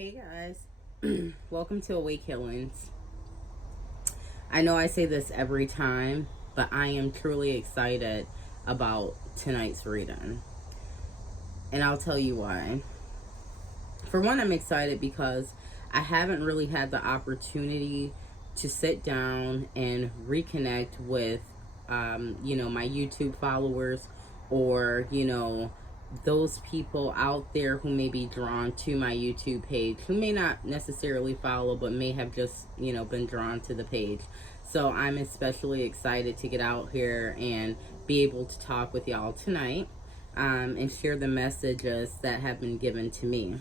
Hey guys, welcome to Awake Healings. I know I say this every time, but I am truly excited about tonight's reading. And I'll tell you why. For one, I'm excited because I haven't really had the opportunity to sit down and reconnect with, my YouTube followers or, those people out there who may be drawn to my YouTube page, who may not necessarily follow, but may have just, been drawn to the page. So I'm especially excited to get out here and be able to talk with y'all tonight and share the messages that have been given to me.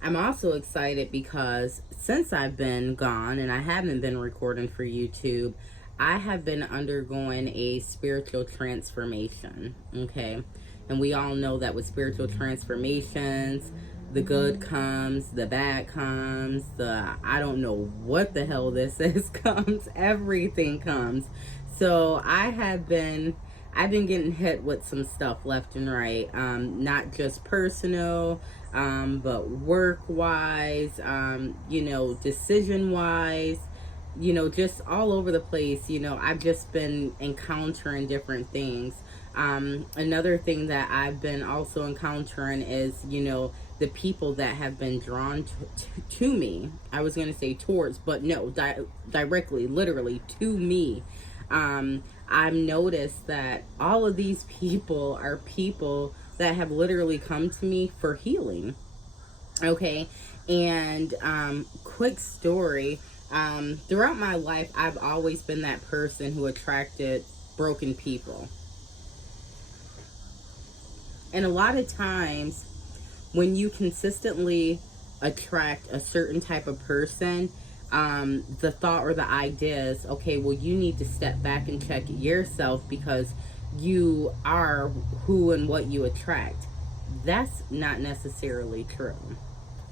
I'm also excited because since I've been gone and I haven't been recording for YouTube, I have been undergoing a spiritual transformation, okay? And we all know that with spiritual transformations, the good comes, the bad comes, the I don't know what the hell this is comes, everything comes. So I've been getting hit with some stuff left and right, not just personal, but work wise, decision wise, just all over the place. I've just been encountering different things. Another thing that I've been also encountering is, the people that have been drawn to me. I was going to say towards, but no, directly, literally to me. I've noticed that all of these people are people that have literally come to me for healing. Okay. And quick story, throughout my life, I've always been that person who attracted broken people. And a lot of times, when you consistently attract a certain type of person, the thought or the idea is, okay, well, you need to step back and check yourself because you are who and what you attract. That's not necessarily true.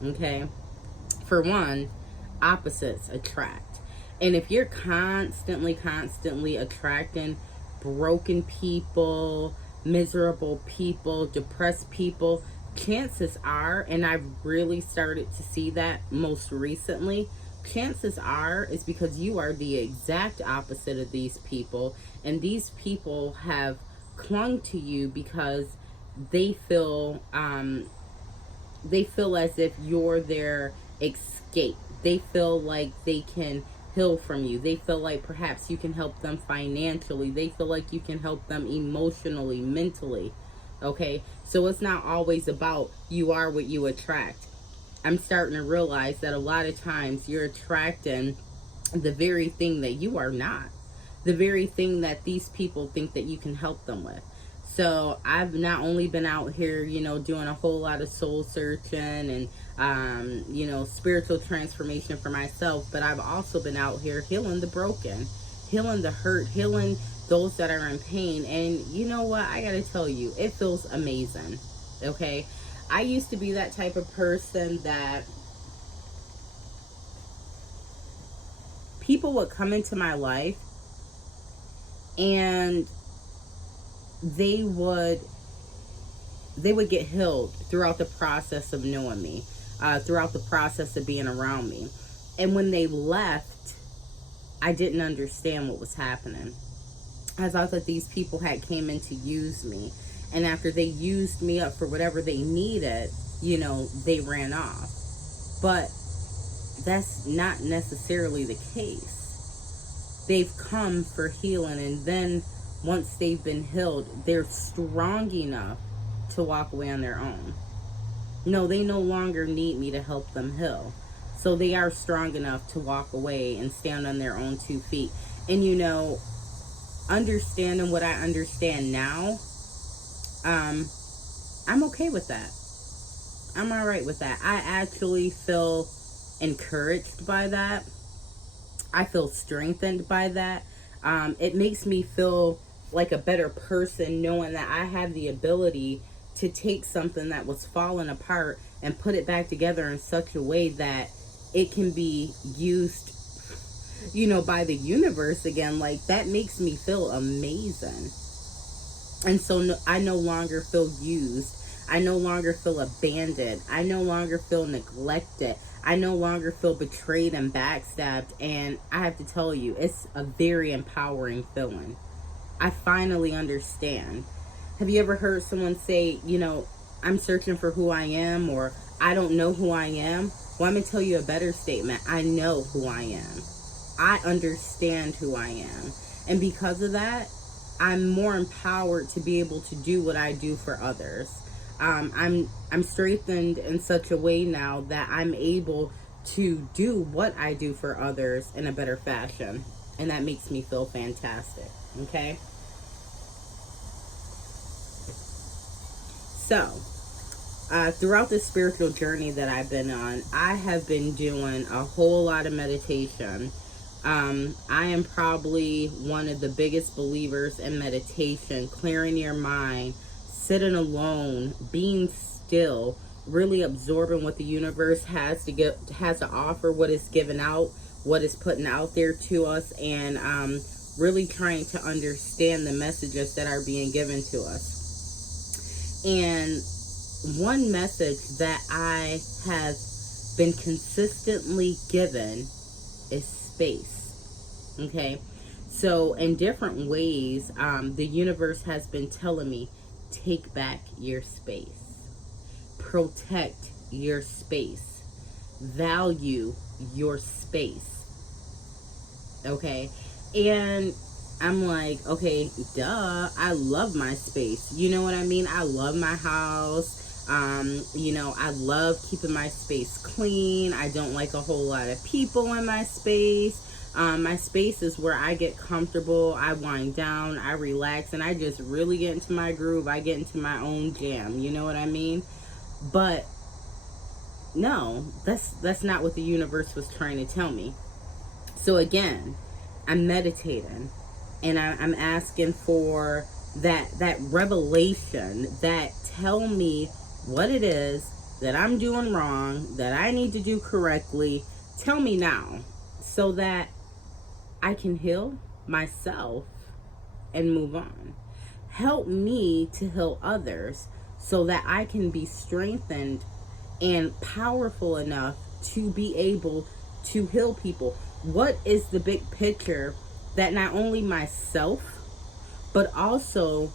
Okay? For one, opposites attract. And if you're constantly attracting broken people, miserable people, depressed people, chances are, and I've really started to see that most recently, chances are is because you are the exact opposite of these people, and these people have clung to you because they feel as if you're their escape. They feel like they can heal from you. They feel like perhaps you can help them financially. They feel like you can help them emotionally, mentally. Okay? So it's not always about you are what you attract. I'm starting to realize that a lot of times you're attracting the very thing that you are not. The very thing that these people think that you can help them with. So I've not only been out here, doing a whole lot of soul searching and, spiritual transformation for myself, but I've also been out here healing the broken, healing the hurt, healing those that are in pain. And you know what? I got to tell you, it feels amazing. Okay. I used to be that type of person that people would come into my life and they would get healed throughout the process of knowing me, throughout the process of being around me. And when they left, I didn't understand what was happening. I thought that these people had came in to use me, and after they used me up for whatever they needed, they ran off. But that's not necessarily the case. They've come for healing, and then once they've been healed, they're strong enough to walk away on their own. No, they no longer need me to help them heal. So they are strong enough to walk away and stand on their own 2 feet. And understanding what I understand now, I'm okay with that. I'm all right with that. I actually feel encouraged by that. I feel strengthened by that. It makes me feel like a better person knowing that I have the ability to take something that was falling apart and put it back together in such a way that it can be used, by the universe again. Like, that makes me feel amazing. And so I no longer feel used. I no longer feel abandoned. I no longer feel neglected. I no longer feel betrayed and backstabbed. And I have to tell you, it's a very empowering feeling. I finally understand. Have you ever heard someone say, I'm searching for who I am, or I don't know who I am? Well, I'm going to tell you a better statement. I know who I am. I understand who I am. And because of that, I'm more empowered to be able to do what I do for others. I'm strengthened in such a way now that I'm able to do what I do for others in a better fashion. And that makes me feel fantastic. Okay? So, throughout this spiritual journey that I've been on, I have been doing a whole lot of meditation. I am probably one of the biggest believers in meditation, clearing your mind, sitting alone, being still, really absorbing what the universe has to offer, what is given out, what is putting out there to us, and really trying to understand the messages that are being given to us. And one message that I have been consistently given is space. Okay, so in different ways, the universe has been telling me, take back your space, protect your space, value your space. Okay, and I'm like, okay, duh, I love my space. You know what I mean? I love my house. I love keeping my space clean. I don't like a whole lot of people in my space. My space is where I get comfortable, I wind down, I relax, and I just really get into my groove. I get into my own jam. You know what I mean? But no, that's not what the universe was trying to tell me. So again, I'm meditating, and I'm asking for that revelation, that tell me what it is that I'm doing wrong, that I need to do correctly. Tell me now, so that I can heal myself and move on. Help me to heal others so that I can be strengthened and powerful enough to be able to heal people. What is the big picture that not only myself, but also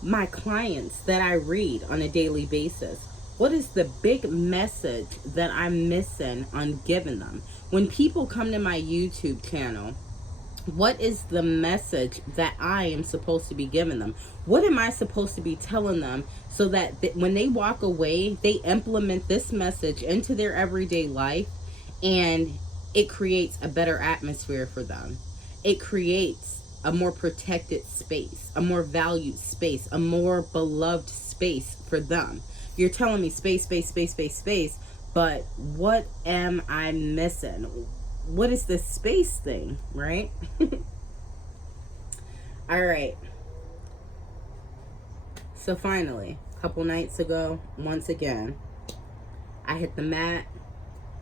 my clients that I read on a daily basis? What is the big message that I'm missing on giving them? When people come to my YouTube channel, what is the message that I am supposed to be giving them? What am I supposed to be telling them so that when they walk away, they implement this message into their everyday life, and it creates a better atmosphere for them? It creates a more protected space, a more valued space, a more beloved space for them. You're telling me space, space, space, space, space, but what am I missing? What is this space thing, right? All right. So finally, a couple nights ago, once again, I hit the mat.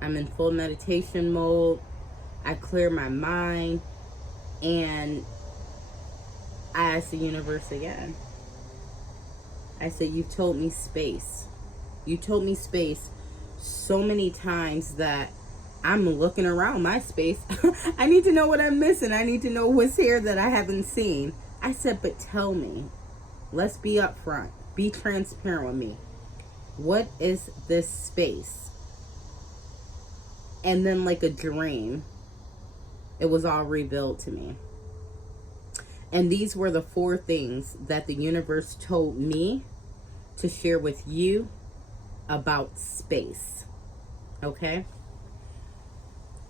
I'm in full meditation mode. I clear my mind, and I asked the universe again. I said, you've told me space. You told me space so many times that I'm looking around my space. I need to know what I'm missing. I need to know what's here that I haven't seen. I said, but tell me. Let's be upfront. Be transparent with me. What is this space? And then, like a dream, it was all revealed to me. And these were the 4 things that the universe told me to share with you about space. Okay?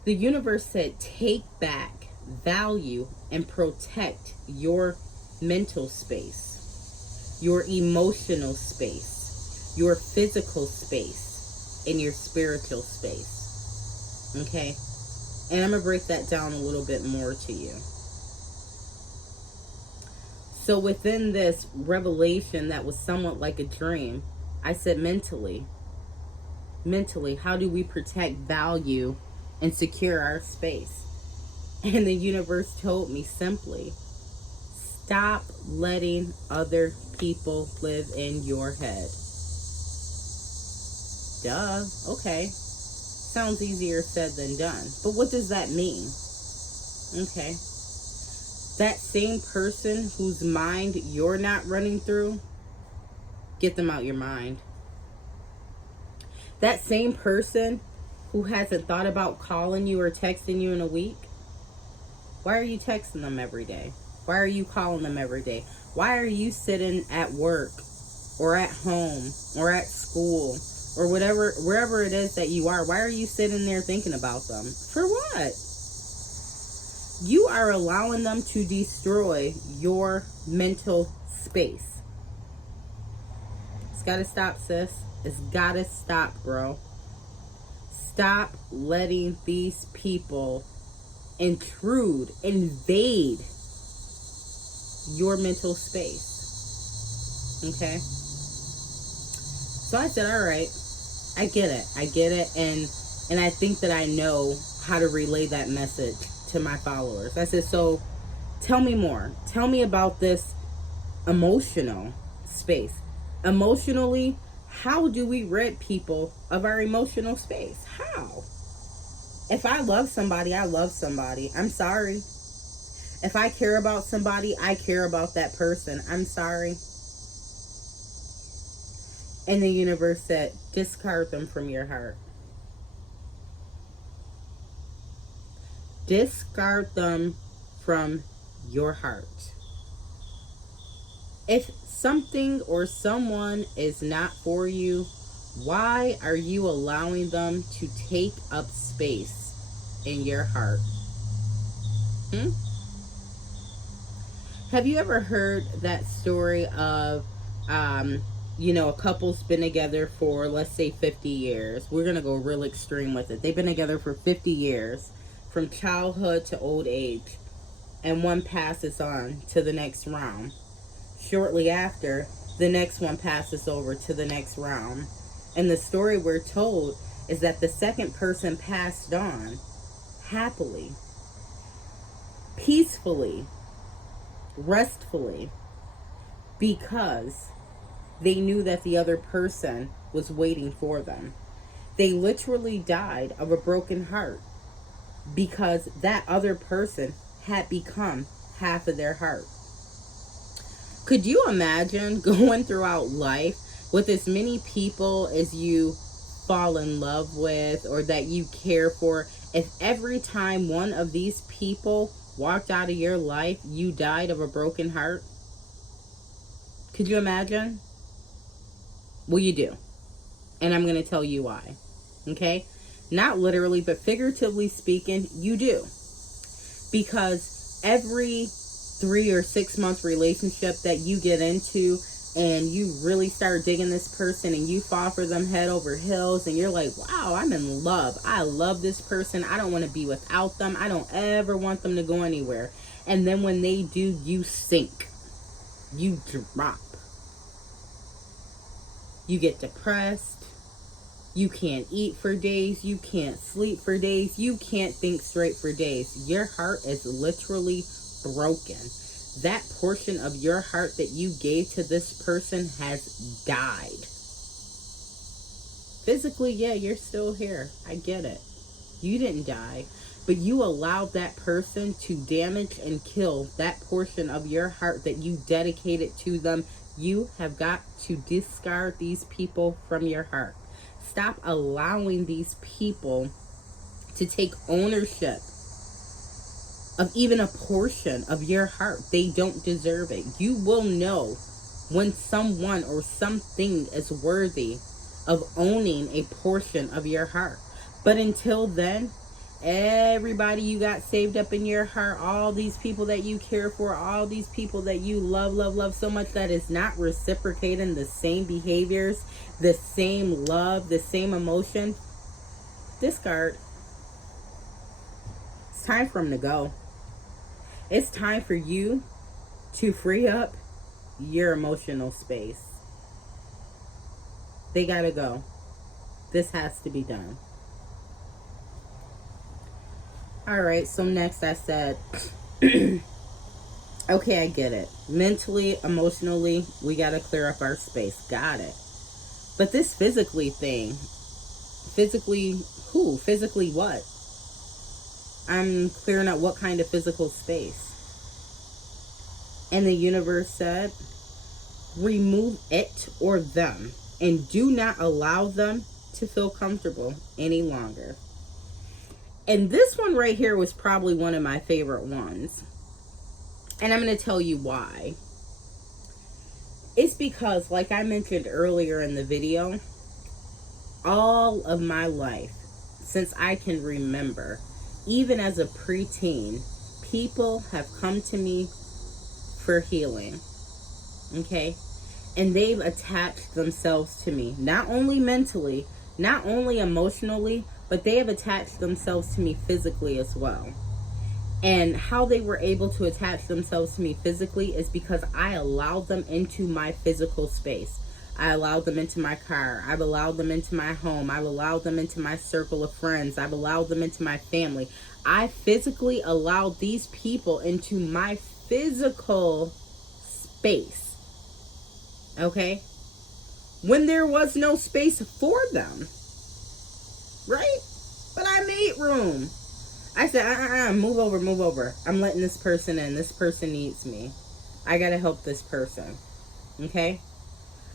The universe said, take back, value, and protect your mental space, your emotional space, your physical space, and your spiritual space. Okay? And I'm going to break that down a little bit more to you. So within this revelation that was somewhat like a dream, I said mentally, how do we protect, value, and secure our space? And the universe told me simply, stop letting other people live in your head. Duh. Okay. Sounds easier said than done. But what does that mean? Okay. That same person whose mind you're not running through, get them out your mind. That same person who hasn't thought about calling you or texting you in a week, why are you texting them every day? Why are you calling them every day? Why are you sitting at work or at home or at school or whatever, wherever it is that you are? Why are you sitting there thinking about them? For what? You are allowing them to destroy your mental space. It's got to stop, sis. It's got to stop, bro. Stop letting these people invade your mental space. Okay? So I said, all right, I get it. And I think that I know how to relay that message to my followers. I said, so tell me more. Tell me about this emotional space. Emotionally, how do we rid people of our emotional space? How? If I love somebody, I love somebody. I'm sorry. If I care about somebody, I care about that person. I'm sorry. And the universe said, discard them from your heart. Discard them from your heart. If something or someone is not for you, why are you allowing them to take up space in your heart? Have you ever heard that story of, a couple's been together for, let's say, 50 years. We're going to go real extreme with it. They've been together for 50 years, from childhood to old age, and one passes on to the next round. Shortly after, the next one passes over to the next round. And the story we're told is that the second person passed on happily, peacefully, restfully, because they knew that the other person was waiting for them. They literally died of a broken heart because that other person had become half of their heart. Could you imagine going throughout life with as many people as you fall in love with or that you care for, if every time one of these people walked out of your life, you died of a broken heart? Could you imagine? Well, you do. And I'm going to tell you why. Okay? Not literally, but figuratively speaking, you do. Because every 3 or 6 month relationship that you get into and you really start digging this person and you fall for them head over heels and you're like, wow, I'm in love. I love this person. I don't want to be without them. I don't ever want them to go anywhere. And then when they do, you sink. You drop. You get depressed. You can't eat for days. You can't sleep for days. You can't think straight for days. Your heart is literally broken. That portion of your heart that you gave to this person has died. Physically, yeah, you're still here. I get it. You didn't die. But you allowed that person to damage and kill that portion of your heart that you dedicated to them. You have got to discard these people from your heart. Stop allowing these people to take ownership of even a portion of your heart. They don't deserve it. You will know when someone or something is worthy of owning a portion of your heart. But until then, everybody you got saved up in your heart, all these people that you care for, all these people that you love so much that is not reciprocating the same behaviors, the same love, the same emotion, discard. It's time for them to go. It's time for you to free up your emotional space. They gotta go. This has to be done. Alright, so next I said, okay, I get it. Mentally, emotionally, we gotta clear up our space. Got it. But this physically thing, Physically who? Physically what? I'm clearing up what kind of physical space. And the universe said, remove it or them and do not allow them to feel comfortable any longer. And this one right here was probably one of my favorite ones. And I'm going to tell you why. It's because, like I mentioned earlier in the video, all of my life, since I can remember, even as a preteen, people have come to me for healing. Okay? And they've attached themselves to me, not only mentally, not only emotionally, but they have attached themselves to me physically as well. And how they were able to attach themselves to me physically is because I allowed them into my physical space. I allowed them into my car. I've allowed them into my home. I've allowed them into my circle of friends. I've allowed them into my family. I physically allowed these people into my physical space. Okay? When there was no space for them. Right? But I made room. I said, move over, move over. I'm letting this person in. This person needs me. I gotta help this person. Okay?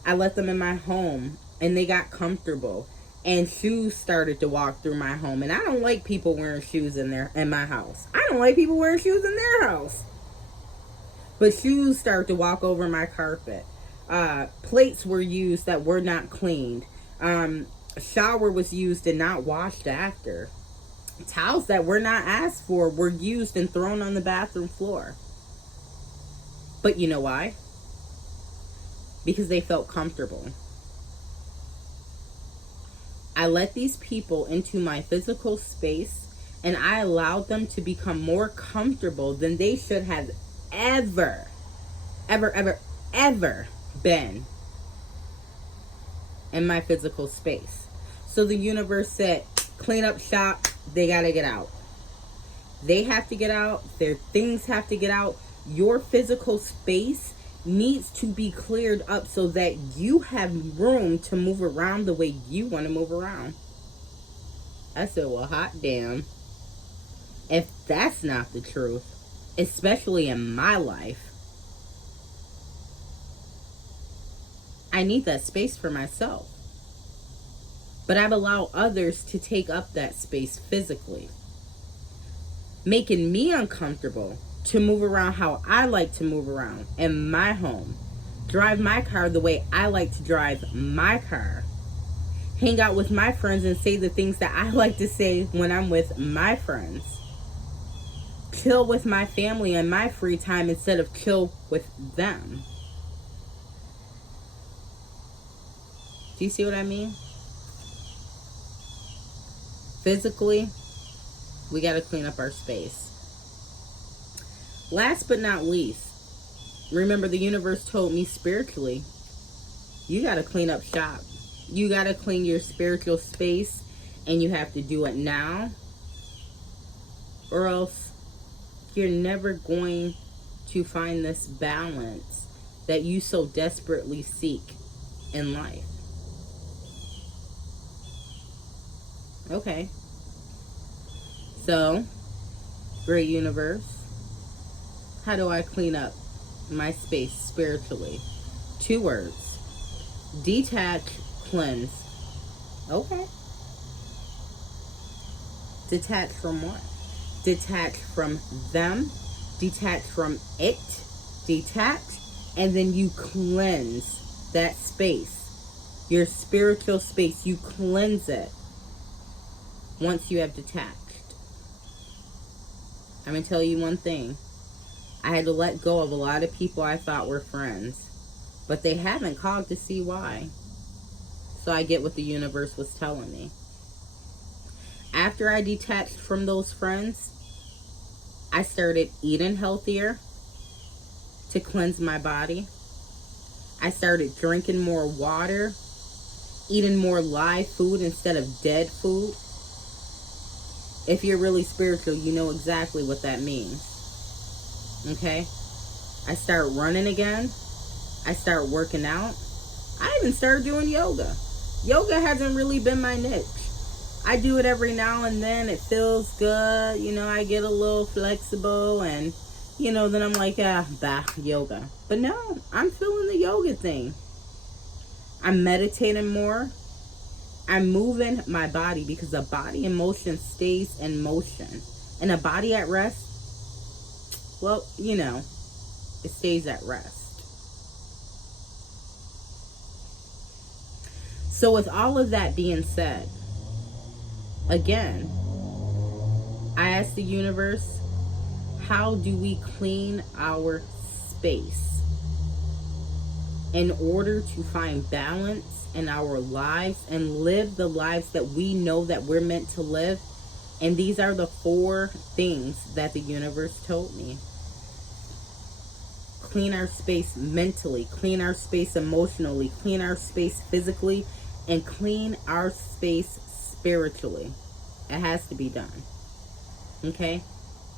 I let them in my home, and they got comfortable. And shoes started to walk through my home. And I don't like people wearing shoes in my house. I don't like people wearing shoes in their house. But shoes started to walk over my carpet. Plates were used that were not cleaned. A shower was used and not washed after. Towels that were not asked for were used and thrown on the bathroom floor. But you know why? Because they felt comfortable. I let these people into my physical space, and I allowed them to become more comfortable than they should have ever been in my physical space. So the universe said, clean up shop. They gotta get out. They have to get out. Their things have to get out. Your physical space needs to be cleared up so that you have room to move around the way you want to move around. I said, well, hot damn. If that's not the truth, especially in my life, I need that space for myself. But I've allowed others to take up that space physically, making me uncomfortable to move around how I like to move around in my home, drive my car the way I like to drive my car, hang out with my friends and say the things that I like to say when I'm with my friends, chill with my family in my free time instead of chill with them. Do you see what I mean? Physically, we got to clean up our space. Last but not least, remember the universe told me spiritually, you got to clean up shop. You got to clean your spiritual space, and you have to do it now, or else you're never going to find this balance that you so desperately seek in life. Okay. So, great universe, how do I clean up my space spiritually? 2 words. Detach, cleanse. Okay. Detach from what? Detach from them. Detach from it. Detach. And then you cleanse that space. Your spiritual space. You cleanse it. Once you have detached. I'm going to tell you one thing. I had to let go of a lot of people I thought were friends. But they haven't called to see why. So I get what the universe was telling me. After I detached from those friends, I started eating healthier to cleanse my body. I started drinking more water, eating more live food instead of dead food. If you're really spiritual, you know exactly what that means. Okay? I start running again. I start working out. I even started doing yoga. Yoga hasn't really been my niche. I do it every now and then. It feels good. You know, I get a little flexible and, you know, then I'm like, bah, yoga. But no, I'm feeling the yoga thing. I'm meditating more. I'm moving my body because a body in motion stays in motion. And a body at rest, well, you know, it stays at rest. So with all of that being said, again, I ask the universe, how do we clean our space in order to find balance in our lives and live the lives that we know that we're meant to live? And these are the 4 things that the universe told me. Clean our space mentally, clean our space emotionally, clean our space physically, and clean our space spiritually. It has to be done. Okay?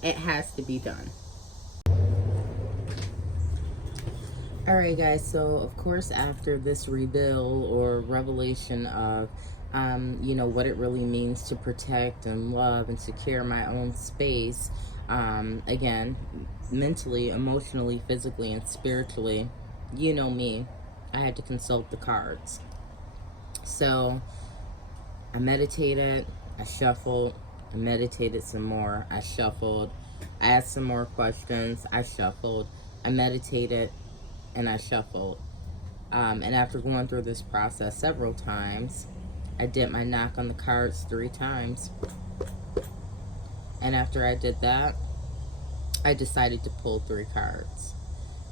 It has to be done. Alright guys, so of course after this reveal or revelation of you know, what it really means to protect and love and secure my own space, again, mentally, emotionally, physically, and spiritually, you know me, I had to consult the cards. So I meditated, I shuffled, I meditated some more, I shuffled, I asked some more questions, I shuffled, I meditated, and I shuffled. And after going through this process several times, I did my knock on the cards 3 times. And after I did that, I decided to pull 3 cards.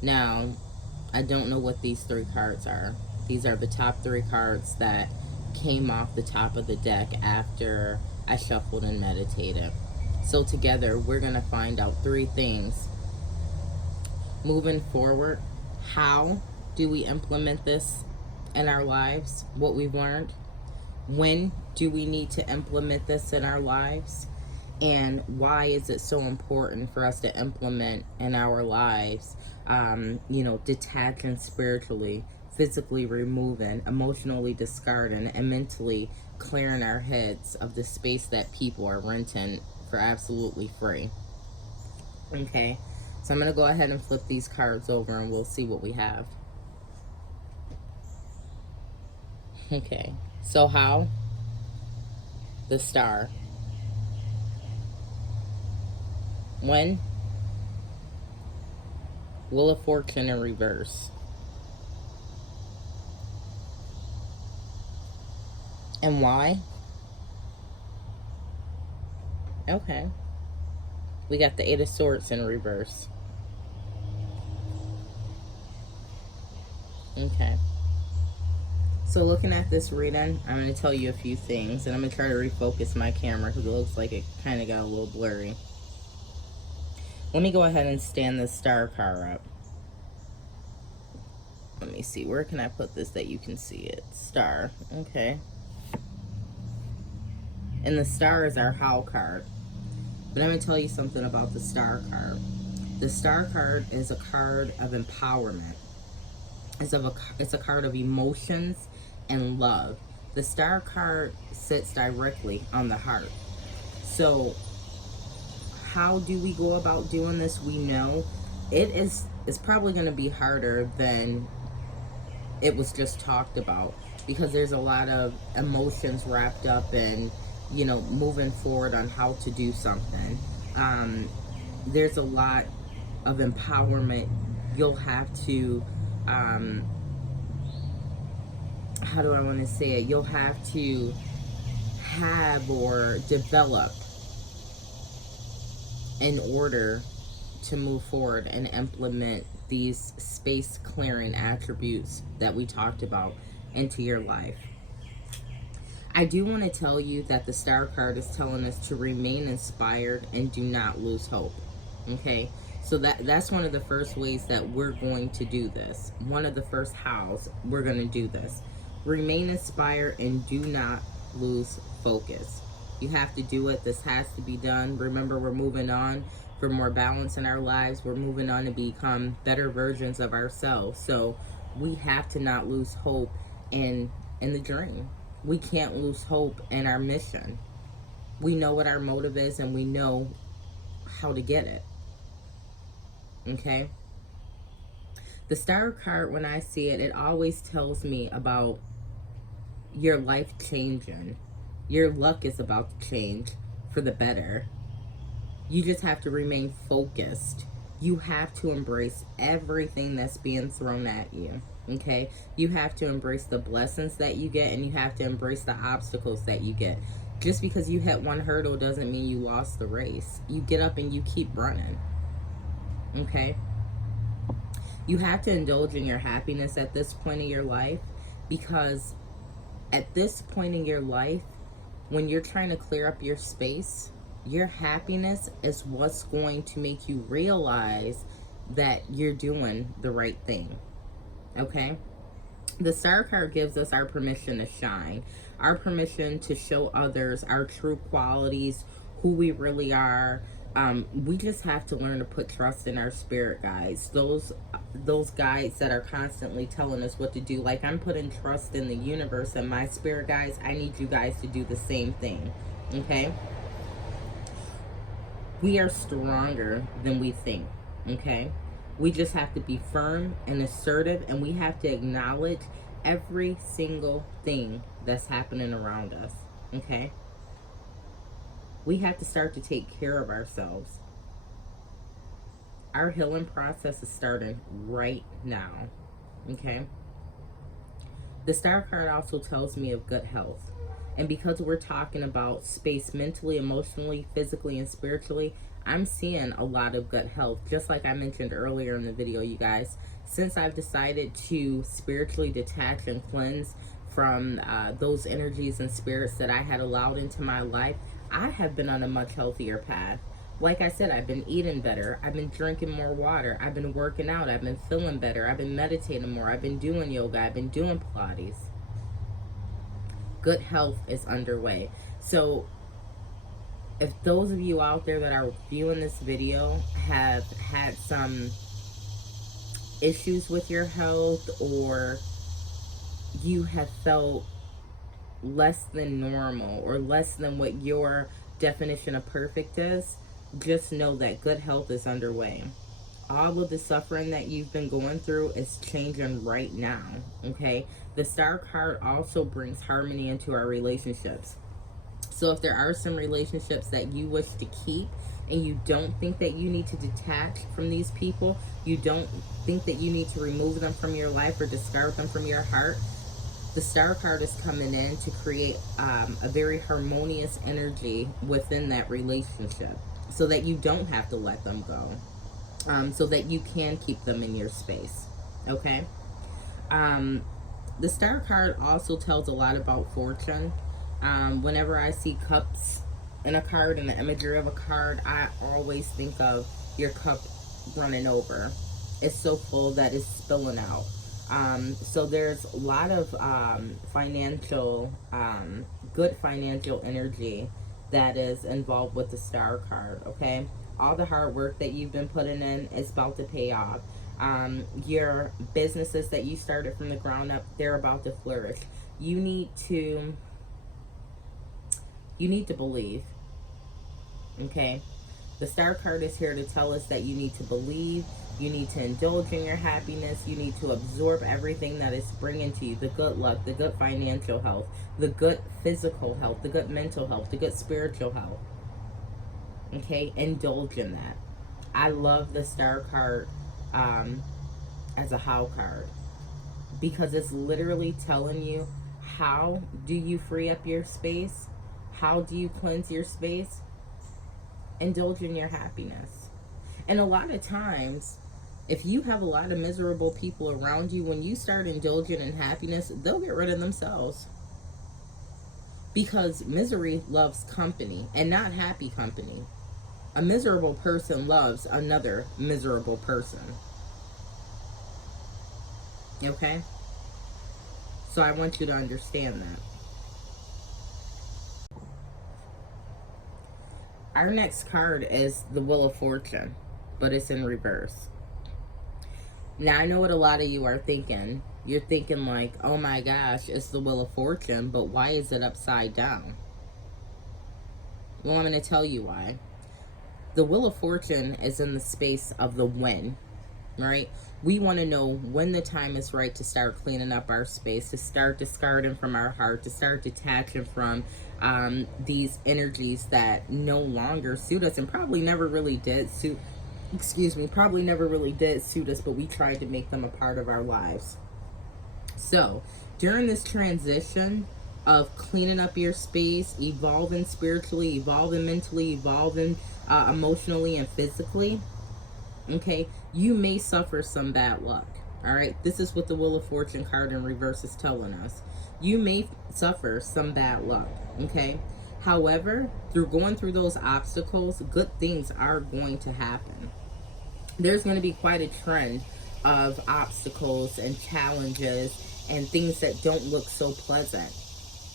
Now, I don't know what these 3 cards are. These are the top 3 cards that came off the top of the deck after I shuffled and meditated. So together, we're going to find out 3 things. Moving forward, how do we implement this in our lives, what we've learned? When do we need to implement this in our lives? And why is it so important for us to implement in our lives? You know, detaching spiritually, physically removing, emotionally discarding, and mentally clearing our heads of the space that people are renting for absolutely free. Okay, so I'm going to go ahead and flip these cards over and we'll see what we have. Okay, so how? The Star. When? Wheel of Fortune in reverse. And why? Okay. We got the 8 of Swords in reverse. Okay. So looking at this reading, I'm going to tell you a few things. And I'm going to try to refocus my camera because it looks like it kind of got a little blurry. Let me go ahead and stand this Star card up. Let me see. Where can I put this that you can see it? Star. Okay. And the Star is our How card. But I'm going to tell you something about the Star card. The Star card is a card of empowerment. It's a card of emotions and love. The Star card sits directly on the heart. So how do we go about doing this? We know it's probably going to be harder than it was just talked about, because there's a lot of emotions wrapped up in, you know, moving forward on how to do something. There's a lot of empowerment. You'll have to, how do I want to say it? You'll have to have or develop in order to move forward and implement these space clearing attributes that we talked about into your life. I do want to tell you that the Star card is telling us to remain inspired and do not lose hope. Okay, so that's one of the first ways that we're going to do this. One of the first hows we're going to do this. Remain inspired and do not lose focus. You have to do it. This has to be done. Remember, we're moving on for more balance in our lives. We're moving on to become better versions of ourselves. So we have to not lose hope in the dream. we can't lose hope in our mission. We know what our motive is and we know how to get it. Okay? The Star card, when I see it, it always tells me about your life changing. Your luck is about to change for the better. You just have to remain focused. You have to embrace everything that's being thrown at you. Okay? You have to embrace the blessings that you get, and you have to embrace the obstacles that you get. Just because you hit one hurdle doesn't mean you lost the race. You get up and you keep running. Okay? You have to indulge in your happiness at this point in your life, because at this point in your life, when you're trying to clear up your space, your happiness is what's going to make you realize that you're doing the right thing. Okay? The Star card gives us our permission to shine, our permission to show others our true qualities, who we really are. We just have to learn to put trust in our spirit guides. Those guides that are constantly telling us what to do. Like, I'm putting trust in the universe and my spirit guides. I need you guys to do the same thing. Okay? We are stronger than we think. Okay? We just have to be firm and assertive, and we have to acknowledge every single thing that's happening around us. Okay? We have to start to take care of ourselves. Our healing process is starting right now. Okay? The Star card also tells me of good health. And because we're talking about space mentally, emotionally, physically, and spiritually, I'm seeing a lot of gut health. Just like I mentioned earlier in the video, you guys. Since I've decided to spiritually detach and cleanse from those energies and spirits that I had allowed into my life, I have been on a much healthier path. Like I said, I've been eating better. I've been drinking more water. I've been working out. I've been feeling better. I've been meditating more. I've been doing yoga. I've been doing Pilates. Good health is underway. So if those of you out there that are viewing this video have had some issues with your health, or you have felt less than normal or less than what your definition of perfect is, just know that good health is underway. All of the suffering that you've been going through is changing right now. Okay? The Star card also brings harmony into our relationships. So if there are some relationships that you wish to keep and you don't think that you need to detach from these people, you don't think that you need to remove them from your life or discard them from your heart, the Star card is coming in to create a very harmonious energy within that relationship, so that you don't have to let them go, so that you can keep them in your space. Okay? The Star card also tells a lot about fortune. Whenever I see cups in a card and the imagery of a card, I always think of your cup running over. It's so full that it's spilling out. So there's a lot of financial, good financial energy that is involved with the Star card. Okay? All the hard work that you've been putting in is about to pay off. Your businesses that you started from the ground up, they're about to flourish. You need to believe. Okay? The Star card is here to tell us that you need to believe, you need to indulge in your happiness, you need to absorb everything that is bringing to you, the good luck, the good financial health, the good physical health, the good mental health, the good spiritual health. Okay? Indulge in that. I love the Star card as a how card, because it's literally telling you, how do you free up your space? How do you cleanse your space? Indulge in your happiness. And a lot of times, if you have a lot of miserable people around you, when you start indulging in happiness, they'll get rid of themselves. Because misery loves company, and not happy company. A miserable person loves another miserable person. Okay? So I want you to understand that. Our next card is the Wheel of Fortune, but it's in reverse. Now, I know what a lot of you are thinking. You're thinking like, oh my gosh, it's the Wheel of Fortune, but why is it upside down? Well, I'm going to tell you why. The Wheel of Fortune is in the space of the when, right? We want to know when the time is right to start cleaning up our space, to start discarding from our heart, to start detaching from these energies that no longer suit us and probably never really did suit, probably never really did suit us, but we tried to make them a part of our lives. So, during this transition of cleaning up your space, evolving spiritually, evolving mentally, evolving emotionally and physically, okay, you may suffer some bad luck. All right, this is what the Wheel of Fortune card in reverse is telling us. You may suffer some bad luck, okay? However, through going through those obstacles, good things are going to happen. There's going to be quite a trend of obstacles and challenges and things that don't look so pleasant.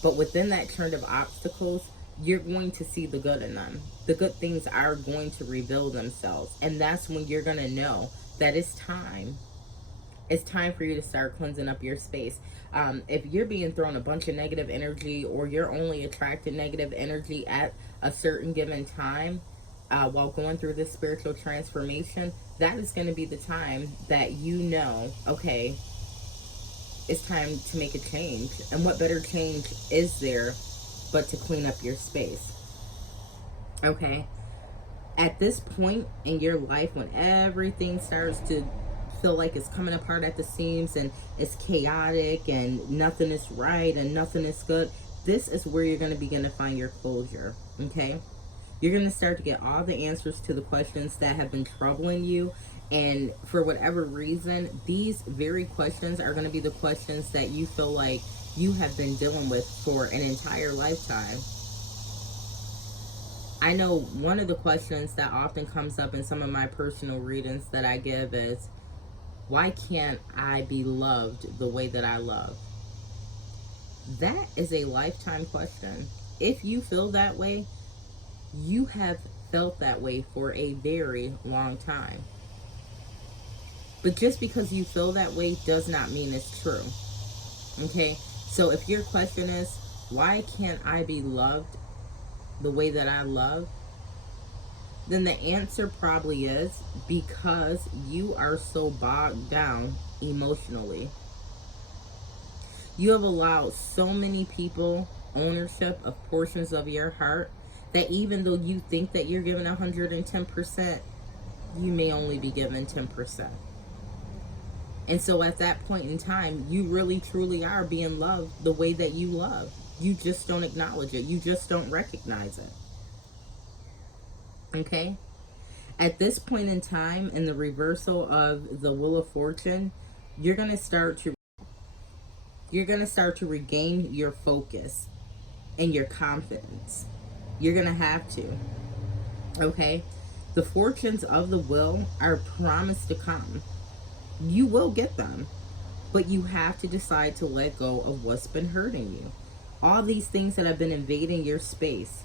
But within that trend of obstacles, you're going to see the good in them. The good things are going to reveal themselves. And that's when you're going to know that it's time. It's time for you to start cleansing up your space. If you're being thrown a bunch of negative energy, or you're only attracting negative energy at a certain given time, while going through this spiritual transformation, that is going to be the time that you know, okay, it's time to make a change. And what better change is there but to clean up your space? Okay? At this point in your life, when everything starts to feel like it's coming apart at the seams and it's chaotic and nothing is right and nothing is good, this is where you're going to begin to find your closure. Okay? You're going to start to get all the answers to the questions that have been troubling you. And for whatever reason, these very questions are going to be the questions that you feel like you have been dealing with for an entire lifetime. I know one of the questions that often comes up in some of my personal readings that I give is, why can't I be loved the way that I love? That is a lifetime question. If you feel that way, you have felt that way for a very long time. But just because you feel that way does not mean it's true. Okay? So if your question is, why can't I be loved the way that I love? Then the answer probably is because you are so bogged down emotionally. You have allowed so many people ownership of portions of your heart that even though you think that you're giving 110%, you may only be given 10%. And so at that point in time, you really truly are being loved the way that you love. You just don't acknowledge it. You just don't recognize it. Okay? At this point in time, in the reversal of the Wheel of Fortune, you're going to start to regain your focus and your confidence. You're going to have to. Okay? The fortunes of the wheel are promised to come. You will get them, but you have to decide to let go of what's been hurting you. All these things that have been invading your space,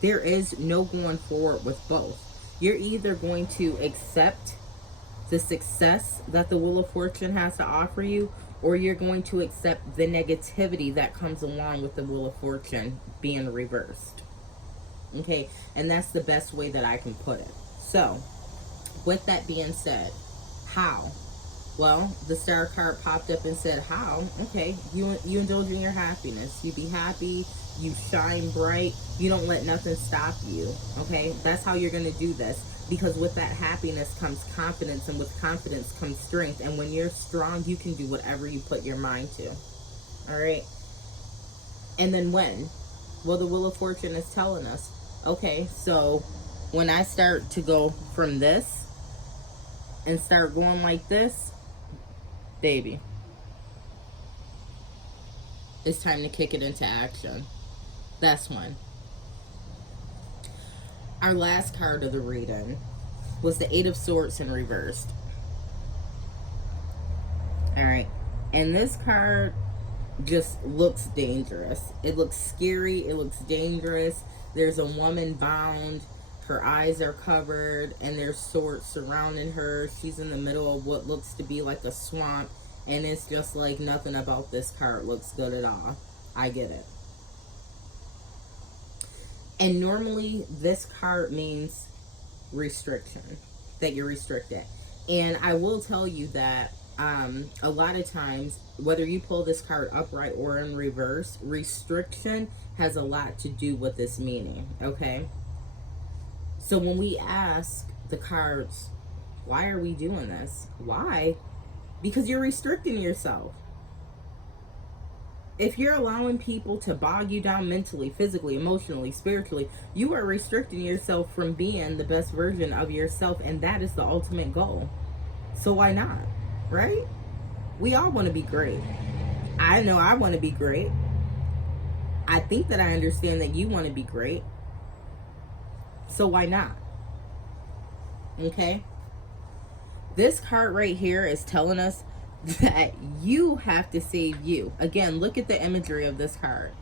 there is no going forward with both. You're either going to accept the success that the Wheel of Fortune has to offer you, or you're going to accept the negativity that comes along with the Wheel of Fortune being reversed. Okay, and that's the best way that I can put it. So, with that being said, how? Well, the star card popped up and said, how? Okay, you indulge in your happiness. You be happy, you shine bright, you don't let nothing stop you. Okay, that's how you're going to do this. Because with that happiness comes confidence, and with confidence comes strength. And when you're strong, you can do whatever you put your mind to. All right? And then when? Well, the Wheel of Fortune is telling us, okay, so when I start to go from this and start going like this, baby, it's time to kick it into action. That's when. Our last card of the reading was the Eight of Swords in reversed. Alright. And this card just looks dangerous. It looks scary. It looks dangerous. There's a woman bound. Her eyes are covered. And there's swords surrounding her. She's in the middle of what looks to be like a swamp. And it's just like nothing about this card looks good at all. I get it. And normally this card means restriction, that you're restricted. And I will tell you that a lot of times, whether you pull this card upright or in reverse, restriction has a lot to do with this meaning, okay? So when we ask the cards, why are we doing this? Why? Because you're restricting yourself. If you're allowing people to bog you down mentally, physically, emotionally, spiritually, you are restricting yourself from being the best version of yourself, and that is the ultimate goal. So why not? Right? We all want to be great. I know I want to be great. I think that I understand that you want to be great. So why not? Okay? This card right here is telling us that you have to save you. Again, look at the imagery of this card.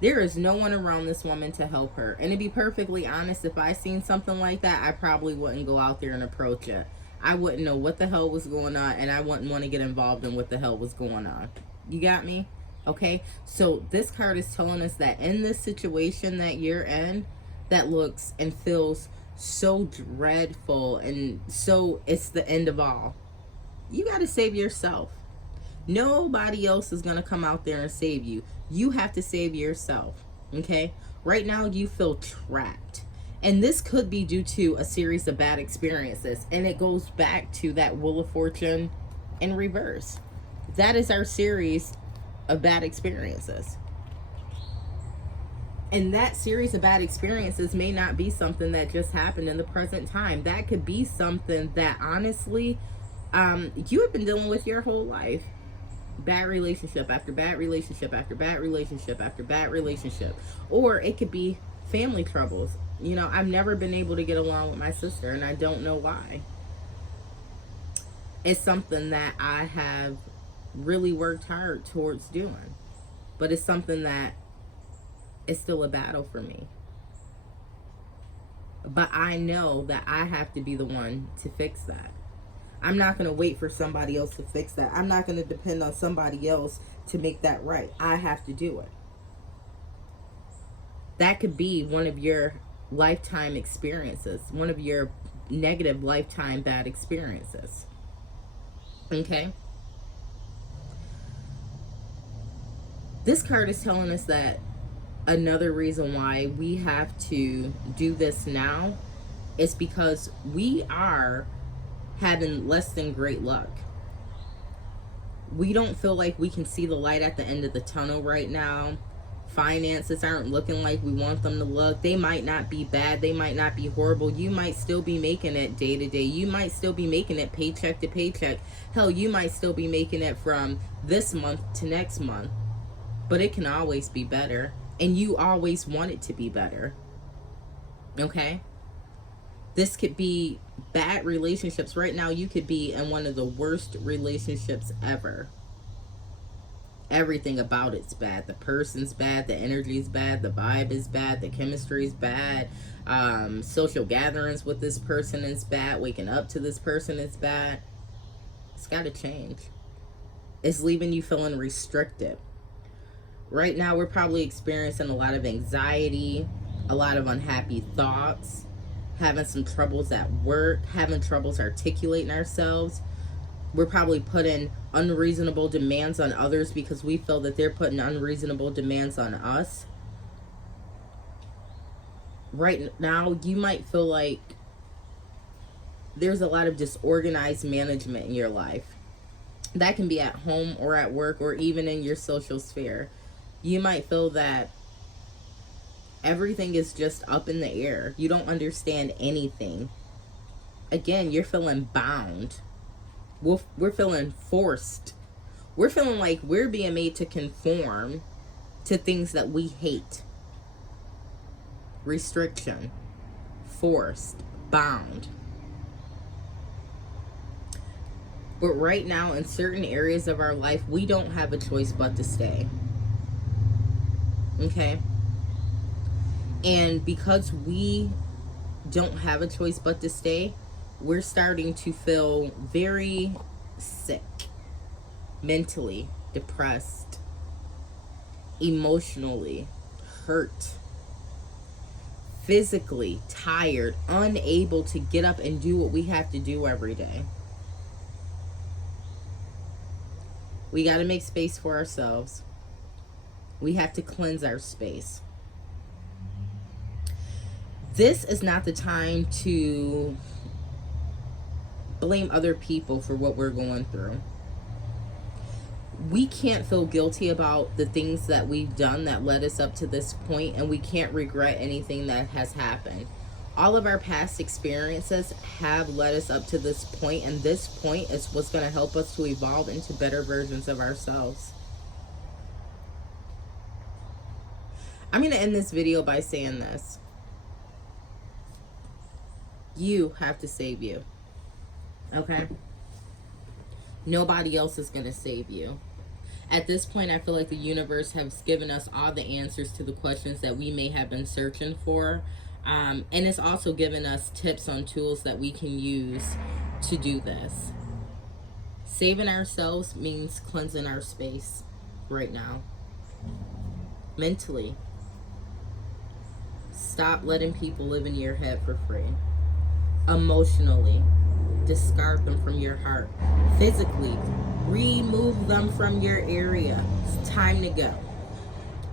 There is no one around this woman to help her. And to be perfectly honest, if I seen something like that, I probably wouldn't go out there and approach it. I wouldn't know what the hell was going on, and I wouldn't want to get involved in what the hell was going on. You got me? Okay? So this card is telling us that in this situation that you're in, that looks and feels so dreadful, and so it's the end of all, you got to save yourself. Nobody else is going to come out there and save you. You have to save yourself. Okay? Right now you feel trapped. And this could be due to a series of bad experiences. And it goes back to that Wheel of Fortune in reverse. That is our series of bad experiences. And that series of bad experiences may not be something that just happened in the present time. That could be something that honestly you have been dealing with your whole life. Bad relationship after bad relationship after bad relationship after bad relationship. Or it could be family troubles. You know, I've never been able to get along with my sister, and I don't know why. It's something that I have really worked hard towards doing. But it's something that is still a battle for me. But I know that I have to be the one to fix that. I'm not going to wait for somebody else to fix that. I'm not going to depend on somebody else to make that right. I have to do it. That could be one of your lifetime experiences, one of your negative lifetime bad experiences. Okay? This card is telling us that another reason why we have to do this now is because we are having less than great luck. We don't feel like we can see the light at the end of the tunnel right now. Finances aren't looking like we want them to look. They might not be bad. They might not be horrible. You might still be making it day to day. You might still be making it paycheck to paycheck. Hell, you might still be making it from this month to next month. But it can always be better. And you always want it to be better. Okay? This could be bad relationships. Right now, you could be in one of the worst relationships ever. Everything about it's bad. The person's bad. The energy's bad. The vibe is bad. The chemistry's bad. Social gatherings with this person is bad. Waking up to this person is bad. It's got to change. It's leaving you feeling restricted. Right now, we're probably experiencing a lot of anxiety, a lot of unhappy thoughts, having some troubles at work, having troubles articulating ourselves. We're probably putting unreasonable demands on others because we feel that they're putting unreasonable demands on us. Right now, you might feel like there's a lot of disorganized management in your life. That can be at home or at work or even in your social sphere. You might feel that everything is just up in the air. You don't understand anything. Again, you're feeling bound. We're feeling forced. We're feeling like we're being made to conform to things that we hate. Restriction. Forced. Bound. But right now, in certain areas of our life, we don't have a choice but to stay. Okay? And because we don't have a choice but to stay, we're starting to feel very sick. mentally depressed, emotionally hurt, physically tired, unable to get up and do what we have to do every day. We got to make space for ourselves. We have to cleanse our space. This is not the time to blame other people for what we're going through. We can't feel guilty about the things that we've done that led us up to this point, and we can't regret anything that has happened. All of our past experiences have led us up to this point, and this point is what's going to help us to evolve into better versions of ourselves. I'm going to end this video by saying this. You have to save you. Okay? Nobody else is going to save you. At this point, I feel like the universe has given us all the answers to the questions that we may have been searching for. And it's also given us tips on tools that we can use to do this. Saving ourselves means cleansing our space right now. Mentally. Stop letting people live in your head for free. Emotionally. Discard them from your heart. Physically, remove them from your area. It's time to go.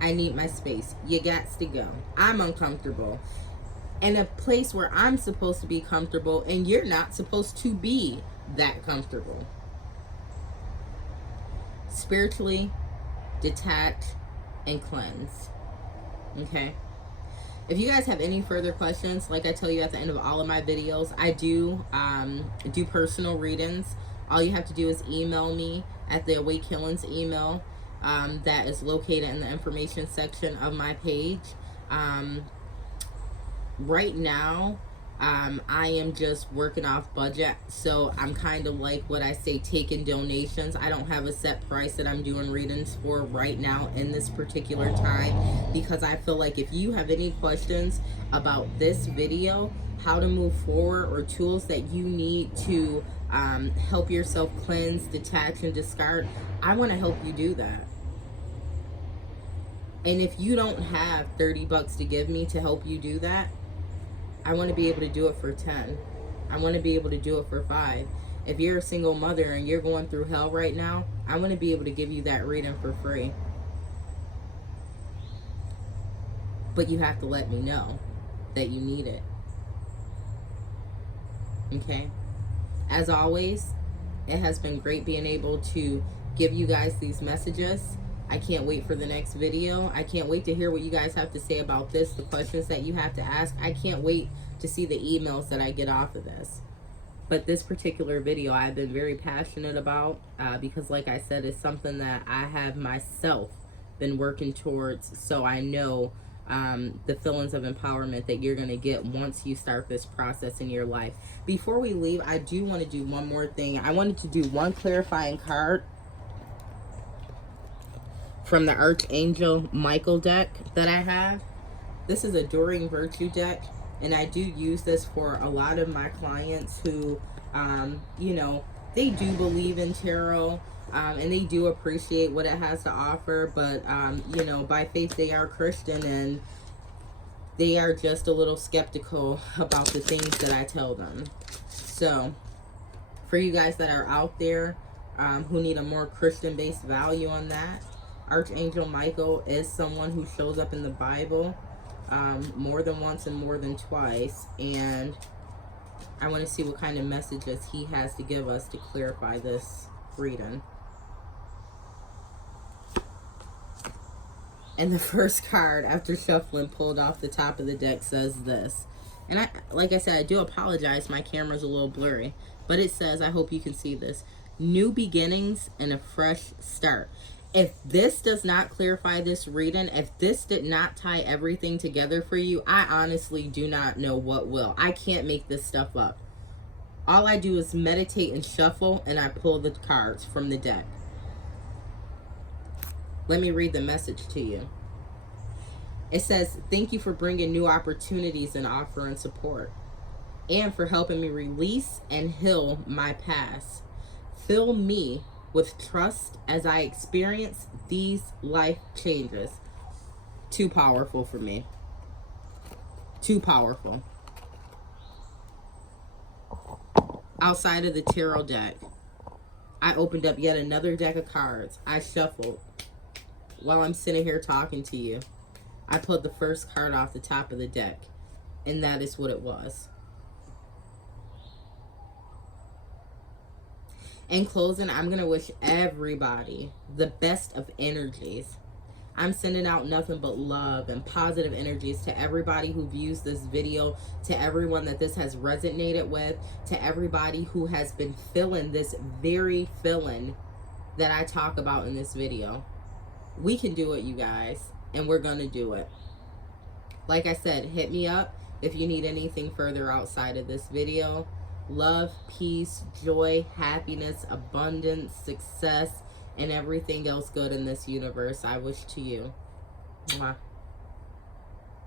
I need my space. You got to go. I'm uncomfortable in a place where I'm supposed to be comfortable, and you're not supposed to be that comfortable. Spiritually, detach and cleanse. Okay? If you guys have any further questions, like I tell you at the end of all of my videos, I do personal readings. All you have to do is email me at the Awake Healings email that is located in the information section of my page. Right now, I am just working off budget, so I'm kind of like what I say, taking donations. I don't have a set price that I'm doing readings for right now in this particular time, because I feel like if you have any questions about this video, how to move forward, or tools that you need to help yourself cleanse, detach, and discard, I want to help you do that. And if you don't have $30 to give me to help you do that, I want to be able to do it for 10. I want to be able to do it for 5. If you're a single mother and you're going through hell right now, I want to be able to give you that reading for free. But you have to let me know that you need it. Okay? As always, it has been great being able to give you guys these messages. I can't wait for the next video. I can't wait to hear what you guys have to say about this, the questions that you have to ask. I can't wait to see the emails that I get off of this. But this particular video I've been very passionate about because, like I said, it's something that I have myself been working towards, so I know the feelings of empowerment that you're going to get once you start this process in your life. Before we leave, I do want to do one more thing. I wanted to do one clarifying card from the Archangel Michael deck that I have. This is a Enduring Virtue deck, and I do use this for a lot of my clients who, you know, they do believe in tarot, and they do appreciate what it has to offer, but, you know, by faith they are Christian, and they are just a little skeptical about the things that I tell them. So, for you guys that are out there who need a more Christian-based value on that, Archangel Michael is someone who shows up in the Bible more than once and more than twice, and I want to see what kind of messages he has to give us to clarify this reading. And the first card, after shuffling, pulled off the top of the deck says this. And like I said, I do apologize, my camera's a little blurry, but it says, I hope you can see this, new beginnings and a fresh start. If this does not clarify this reading, if this did not tie everything together for you, I honestly do not know what will. I can't make this stuff up. All I do is meditate and shuffle, and I pull the cards from the deck. Let me read the message to you. It says, thank you for bringing new opportunities and offering support, and for helping me release and heal my past. Fill me with trust as I experience these life changes. Too powerful for me. Too powerful. Outside of the tarot deck, I opened up yet another deck of cards. I shuffled while I'm sitting here talking to you. I pulled the first card off the top of the deck, and that is what it was. In closing, I'm going to wish everybody the best of energies. I'm sending out nothing but love and positive energies to everybody who views this video, to everyone that this has resonated with, to everybody who has been feeling this very feeling that I talk about in this video. We can do it, you guys, and we're going to do it. Like I said, hit me up if you need anything further outside of this video. Love, peace, joy, happiness, abundance, success, and everything else good in this universe I wish to you. Mwah.